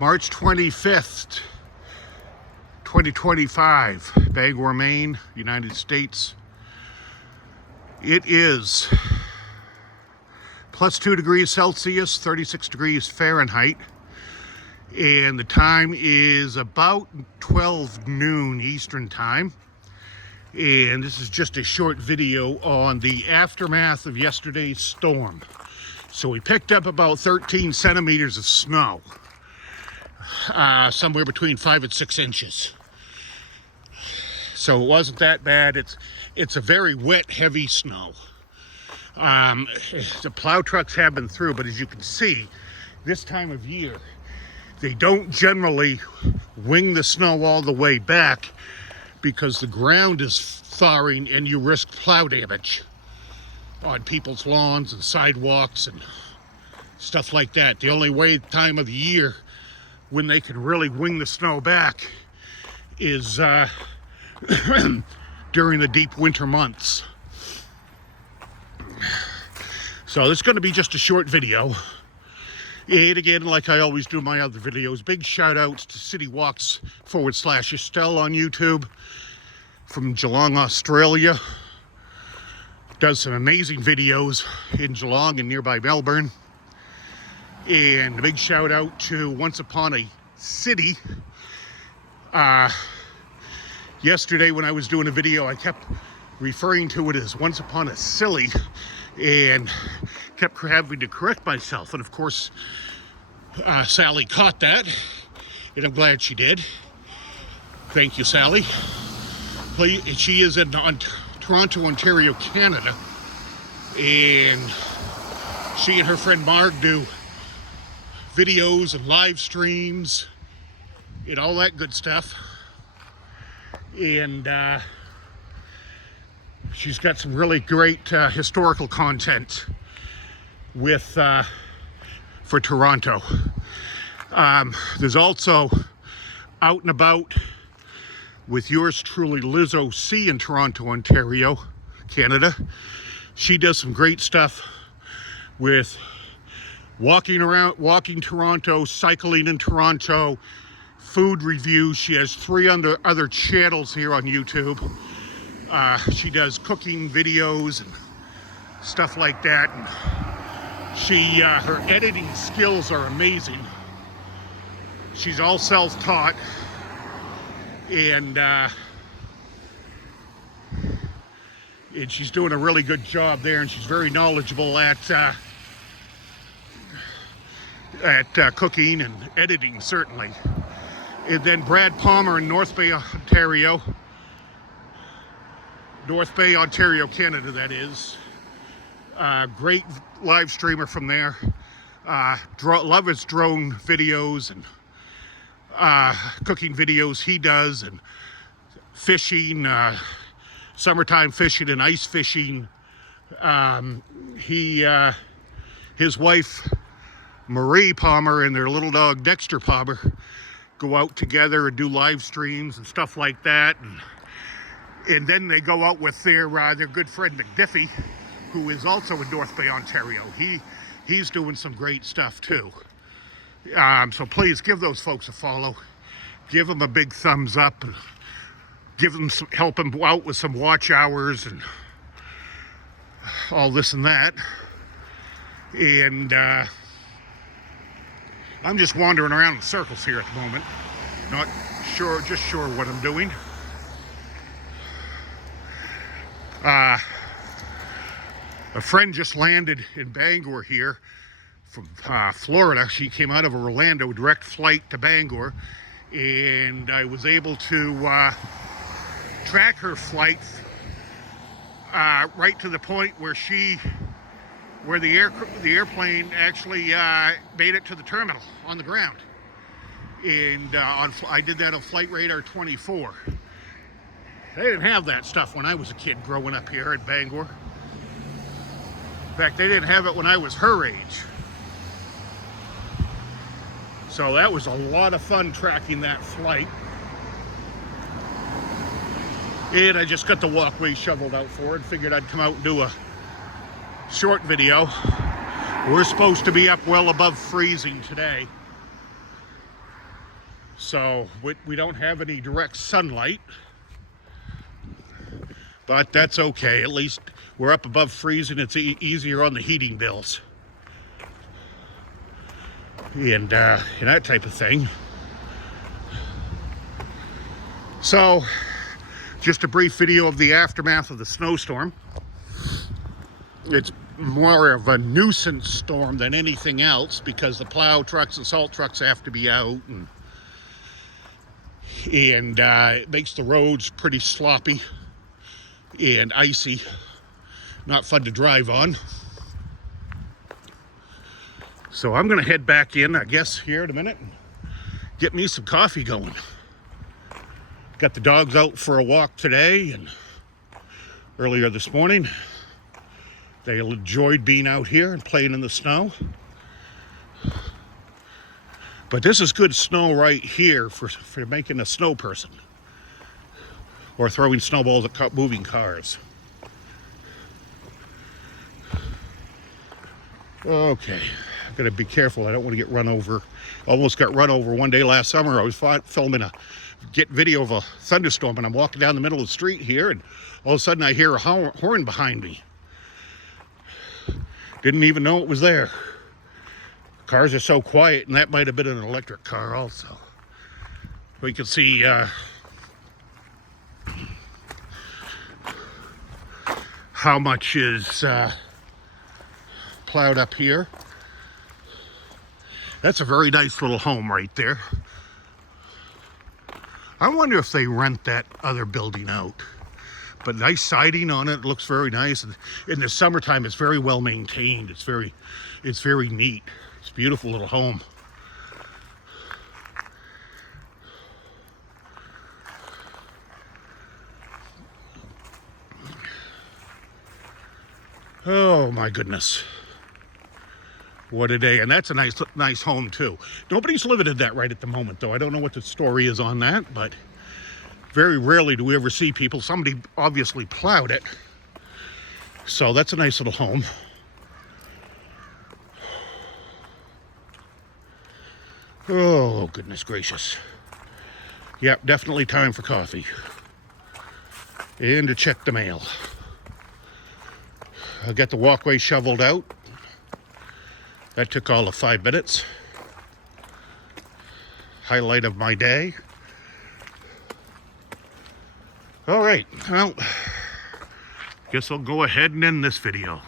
March 25th, 2025, Bangor, Maine, United States. It is plus 2 degrees Celsius, 36 degrees Fahrenheit, and the time is about 12 noon Eastern time. And this is just a short video on the aftermath of yesterday's storm. So we picked up about 13 centimeters of snow, somewhere between 5 and 6 inches. So it wasn't that bad. It's a very wet, heavy snow. The plow trucks have been through, but as you can see, this time of year, they don't generally wing the snow all the way back because the ground is thawing and you risk plow damage on people's lawns and sidewalks and stuff like that. The only time of the year when they can really wing the snow back is during the deep winter months. So this is going to be just a short video. And again, like I always do in my other videos, big shout outs to City Walks /Estelle on YouTube from Geelong, Australia. Does some amazing videos in Geelong and nearby Melbourne. And a big shout out to Once Upon a City. Yesterday when I was doing a video, I kept referring to it as Once Upon a Silly and kept having to correct myself. And of course, Sally caught that, and I'm glad she did. Thank you, Sally. She is in Toronto, Ontario, Canada, and she and her friend Mark do videos and live streams and all that good stuff. And she's got some really great historical content with for Toronto. There's also Out and About with yours truly, Liz O.C. in Toronto, Ontario, Canada. She does some great stuff with walking Toronto, cycling in Toronto, food reviews. She has 3 other channels here on YouTube. She does cooking videos and stuff like that. And her editing skills are amazing. She's all self-taught, and she's doing a really good job there, and she's very knowledgeable at cooking and editing, certainly. And then Brad Palmer in North Bay, Ontario, Canada, that is. Great live streamer from there. Love his drone videos and cooking videos he does, and fishing, summertime fishing and ice fishing. His wife Marie Palmer and their little dog Dexter Palmer go out together and do live streams and stuff like that, and then they go out with their good friend McDiffy, who is also in North Bay, Ontario. He's doing some great stuff too. So please give those folks a follow. Give them a big thumbs up. Help them out with some watch hours and all this and that. And I'm just wandering around in circles here at the moment. Not sure what I'm doing. A friend just landed in Bangor here from Florida. She came out of Orlando, direct flight to Bangor, and I was able to track her flight right to the point where the airplane actually made it to the terminal on the ground. And I did that on Flight Radar 24. They didn't have that stuff when I was a kid growing up here at Bangor. In fact, they didn't have it when I was her age. So that was a lot of fun tracking that flight. And I just got the walkway shoveled out for it. Figured I'd come out and do a short video. We're supposed to be up well above freezing today. So we don't have any direct sunlight, but that's okay. At least we're up above freezing. It's easier on the heating bills and that type of thing. So just a brief video of the aftermath of the snowstorm. It's more of a nuisance storm than anything else because the plow trucks and salt trucks have to be out, and it makes the roads pretty sloppy and icy. Not fun to drive on. So I'm gonna head back in, I guess, here in a minute and get me some coffee going. Got the dogs out for a walk today and earlier this morning. They enjoyed being out here and playing in the snow. But this is good snow right here for making a snow person or throwing snowballs at moving cars. Okay, I've got to be careful. I don't want to get run over. Almost got run over one day last summer. I was filming a video of a thunderstorm, and I'm walking down the middle of the street here, and all of a sudden I hear a horn behind me. Didn't even know it was there. Cars are so quiet, and that might have been an electric car also. We can see how much is plowed up here. That's a very nice little home right there. I wonder if they rent that other building out. But nice siding on it. It looks very nice. And in the summertime, it's very well maintained. It's very neat. It's a beautiful little home. Oh my goodness. What a day. And that's a nice home too. Nobody's living in that right at the moment though. I don't know what the story is on that, but very rarely do we ever see people. Somebody obviously plowed it. So that's a nice little home. Oh, goodness gracious. Yep, definitely time for coffee. And to check the mail. I got the walkway shoveled out. That took all of 5 minutes. Highlight of my day. All right, well, guess I'll go ahead and end this video.